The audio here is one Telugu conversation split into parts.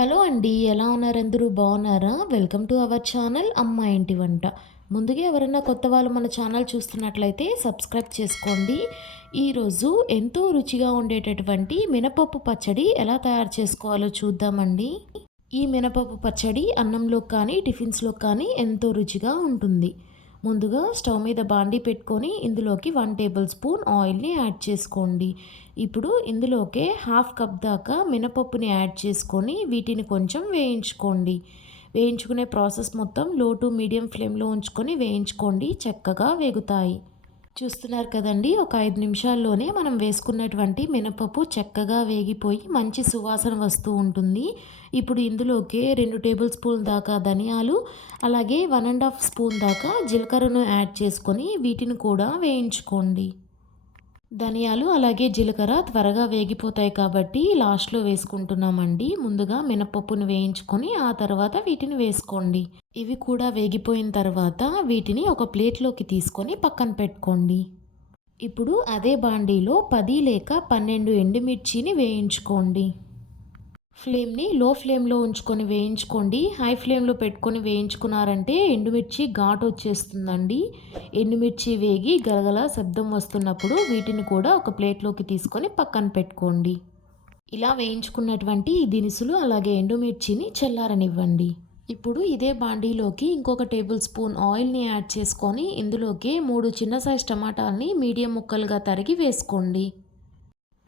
హలో అండి ఎలా ఉన్నారు అందరూ? బాగున్నారా? వెల్కమ్ టు అవర్ ఛానల్ అమ్మ ఇంటి వంట. ముందుగా ఎవరైనా కొత్త వాళ్ళు మన ఛానల్ చూస్తున్నట్లయితే సబ్స్క్రైబ్ చేసుకోండి. ఈరోజు ఎంతో రుచిగా ఉండేటటువంటి మినపప్పు పచ్చడి ఎలా తయారు చేసుకోవాలో చూద్దామండి. ఈ మినపప్పు పచ్చడి అన్నంలో కానీ టిఫిన్స్లో కానీ ఎంతో రుచిగా ఉంటుంది. ముందుగా స్టవ్ మీద బాండి పెట్టుకొని ఇందులోకి వన్ టేబుల్ స్పూన్ ఆయిల్ని యాడ్ చేసుకోండి. ఇప్పుడు ఇందులోకే హాఫ్ కప్ దాకా మినపప్పుని యాడ్ చేసుకొని వీటిని కొంచెం వేయించుకోండి. వేయించుకునే ప్రాసెస్ మొత్తం లో టు మీడియం ఫ్లేమ్లో ఉంచుకొని వేయించుకోండి. చక్కగా వేగుతాయి. చూస్తున్నారు కదండి ఒక ఐదు నిమిషాల్లోనే మనం వేసుకున్నటువంటి మినపప్పు చక్కగా వేగిపోయి మంచి సువాసన వస్తూ ఉంటుంది. ఇప్పుడు ఇందులోకి రెండు టేబుల్ స్పూన్ దాకా ధనియాలు అలాగే వన్ అండ్ హాఫ్ స్పూన్ దాకా జీలకర్రను యాడ్ చేసుకొని వీటిని కూడా వేయించుకోండి. ధనియాలు అలాగే జీలకర్ర త్వరగా వేగిపోతాయి కాబట్టి లాస్ట్లో వేసుకుంటున్నామండి. ముందుగా మినపప్పును వేయించుకొని ఆ తర్వాత వీటిని వేసుకోండి. ఇవి కూడా వేగిపోయిన తర్వాత వీటిని ఒక ప్లేట్లోకి తీసుకొని పక్కన పెట్టుకోండి. ఇప్పుడు అదే బాండీలో పది లేక పన్నెండు ఎండుమిర్చిని వేయించుకోండి. ఫ్లేమ్ని లో ఫ్లేమ్లో ఉంచుకొని వేయించుకోండి. హై ఫ్లేమ్లో పెట్టుకొని వేయించుకున్నారంటే ఎండుమిర్చి ఘాటు వచ్చేస్తుందండి. ఎండుమిర్చి వేగి గలగల శబ్దం వస్తున్నప్పుడు వీటిని కూడా ఒక ప్లేట్లోకి తీసుకొని పక్కన పెట్టుకోండి. ఇలా వేయించుకున్నటువంటి దినుసులు అలాగే ఎండుమిర్చిని చల్లారనివ్వండి. ఇప్పుడు ఇదే బాండీలోకి ఇంకొక టేబుల్ స్పూన్ ఆయిల్ని యాడ్ చేసుకొని ఇందులోకి మూడు చిన్న సైజ్ టమాటాలని మీడియం ముక్కలుగా తరిగి వేసుకోండి.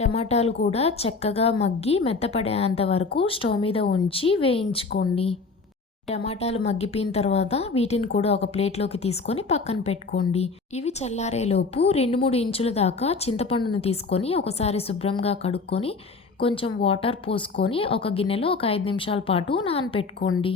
టమాటాలు కూడా చక్కగా మగ్గి మెత్తపడేంత వరకు స్టవ్ మీద ఉంచి వేయించుకోండి. టమాటాలు మగ్గిపోయిన తర్వాత వీటిని కూడా ఒక ప్లేట్లోకి తీసుకొని పక్కన పెట్టుకోండి. ఇవి చల్లారేలోపు రెండు మూడు ఇంచుల దాకా చింతపండును తీసుకొని ఒకసారి శుభ్రంగా కడుక్కొని కొంచెం వాటర్ పోసుకొని ఒక గిన్నెలో ఒక ఐదు నిమిషాల పాటు నానపెట్టుకోండి.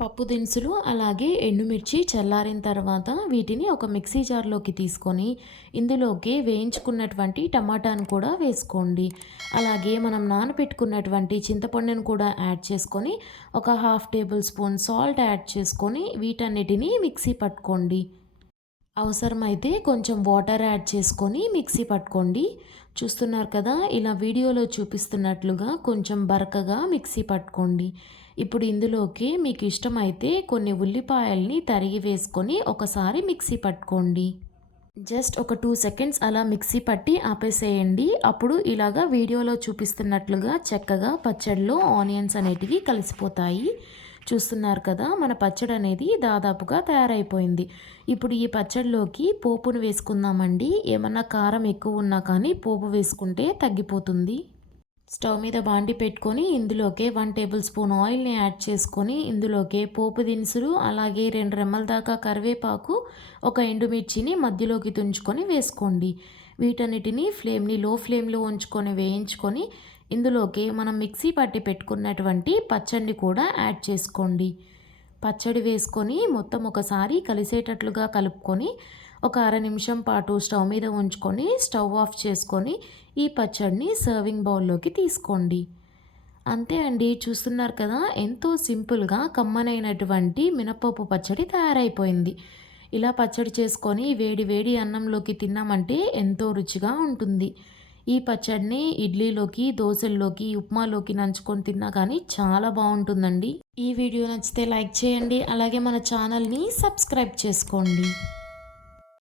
పప్పు దినుసులు అలాగే ఎండుమిర్చి చల్లారిన తర్వాత వీటిని ఒక మిక్సీ జార్లోకి తీసుకొని ఇందులోకి వేయించుకున్నటువంటి టమాటాను కూడా వేసుకోండి. అలాగే మనం నానబెట్టుకున్నటువంటి చింతపండును కూడా యాడ్ చేసుకొని ఒక half tablespoon salt add చేసుకొని వీటన్నిటిని మిక్సీ పట్టుకోండి. అవసరమైతే కొంచెం వాటర్ యాడ్ చేసుకొని మిక్సీ పట్టుకోండి. చూస్తున్నారు కదా ఇలా వీడియోలో చూపిస్తున్నట్లుగా కొంచెం బరకగా మిక్సీ పట్టుకోండి. ఇప్పుడు ఇందులోకి మీకు ఇష్టమైతే కొన్ని ఉల్లిపాయల్ని తరిగి వేసుకొని ఒకసారి మిక్సీ పట్టుకోండి. జస్ట్ ఒక టూ సెకండ్స్ అలా మిక్సీ పట్టి ఆపేసేయండి. అప్పుడు ఇలాగా వీడియోలో చూపిస్తున్నట్లుగా చక్కగా పచ్చడిలో ఆనియన్స్ అనేటివి కలిసిపోతాయి. చూస్తున్నారు కదా మన పచ్చడి అనేది దాదాపుగా తయారైపోయింది. ఇప్పుడు ఈ పచ్చడిలోకి పోపును వేసుకుందామండి. ఏమన్నా కారం ఎక్కువ ఉన్నా కానీ పోపు వేసుకుంటే తగ్గిపోతుంది. స్టవ్ మీద బాండి పెట్టుకొని ఇందులోకే వన్ టేబుల్ స్పూన్ ఆయిల్ని యాడ్ చేసుకొని ఇందులోకే పోపు దినుసులు అలాగే రెండు రెమ్మల దాకా కరివేపాకు ఒక ఎండుమిర్చిని మధ్యలోకి తుంచుకొని వేసుకోండి. వీటన్నిటిని ఫ్లేమ్ని లో ఫ్లేమ్లో ఉంచుకొని వేయించుకొని ఇందులోకి మనం మిక్సీ పట్టి పెట్టుకున్నటువంటి పచ్చడిని కూడా యాడ్ చేసుకోండి. పచ్చడి వేసుకొని మొత్తం ఒకసారి కలిసేటట్లుగా కలుపుకొని ఒక అర నిమిషం పాటు స్టవ్ మీద ఉంచుకొని స్టవ్ ఆఫ్ చేసుకొని ఈ పచ్చడిని సర్వింగ్ బౌల్లోకి తీసుకోండి. అంతే అండి చూస్తున్నారు కదా ఎంతో సింపుల్గా కమ్మనైనటువంటి మినపప్పు పచ్చడి తయారైపోయింది. ఇలా పచ్చడి చేసుకొని వేడి వేడి అన్నంలోకి తిన్నామంటే ఎంతో రుచిగా ఉంటుంది. ఈ పచ్చడిని ఇడ్లీలోకి దోశల్లోకి ఉప్మాలోకి నంచుకొని తిన్నా కానీ చాలా బాగుంటుందండి. ఈ వీడియో నచ్చితే లైక్ చేయండి అలాగే మన ఛానల్ని సబ్స్క్రైబ్ చేసుకోండి.